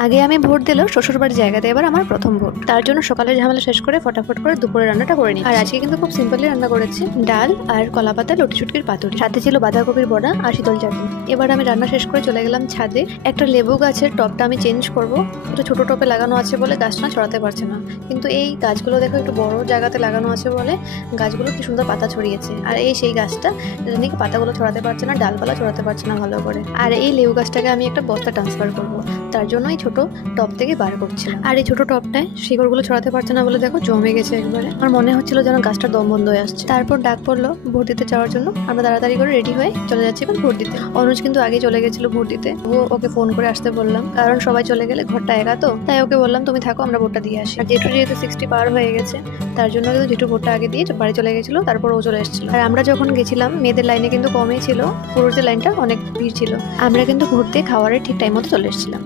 আগে আমি ভোট দিলেও শ্বশুরবাড়ির জায়গাতে এবার আমার প্রথম ভোট। তার জন্য সকালের ঝামেলা শেষ করে ফটাফট করে দুপুরের রান্নাটা করে নিই। আর আজকে কিন্তু খুব সিম্পলি রান্না করেছি, ডাল আর কলা পাতা লটি শুটকির পাতুরি, সাথে ছিল বাঁধাকপির বড়া আর শীতল চাটনি। এবার আমি রান্না শেষ করে চলে গেলাম ছাদে। একটা লেবু গাছের টবটা আমি চেঞ্জ করব, একটু ছোট টবে লাগানো আছে বলে গাছটা ছড়াতে পারছে না, কিন্তু এই গাছগুলো দেখো একটু বড় জায়গাতে লাগানো আছে বলে গাছগুলো কি সুন্দর পাতা ছড়িয়েছে। আর এই সেই গাছটা নাকি পাতাগুলো ছড়াতে পারছে না, ডালপালা ছড়াতে পারছে না ভালো করে। আর এই লেবু গাছটাকে আমি একটা বস্তা ট্রান্সফার করবো, তার জন্য এই ছোট টব থেকে বার করছিলাম। আর এই ছোট টবটায় শিকড়গুলো ছড়াতে পারছে না বলে দেখো জমে গেছে একবারে। আমার মনে হচ্ছিল যেন গাছটা দম বন্ধ হয়ে আসছে। তারপর ডাক পড়লো ভোট দিতে যাওয়ার জন্য। আমরা তাড়াতাড়ি করে রেডি হয়ে চলে যাচ্ছি এবার ভোট দিতে। অনুজ কিন্তু আগে চলে গেছিল ভোট দিতে, ওকে ফোন করে আসতে বললাম, কারণ সবাই চলে গেলে ঘরটা একা তো, তাই ওকে বললাম তুমি থাকো, আমরা ভোটটা দিয়ে আসি। আর যেহেতু 60 পার হয়ে গেছে, তার জন্য কিন্তু জেঠু ভোটটা আগে দিয়ে বাড়ি চলে গেছিল, তারপর ও চলে এসেছিল। আর আমরা যখন গেছিলাম মেয়েদের লাইনে কিন্তু কমই ছিল, পুরুষদের লাইনটা অনেক ভিড় ছিল। আমরা কিন্তু ভোট দিয়ে খাওয়ারের ঠিক টাইম মতো চলে এসেছিলাম।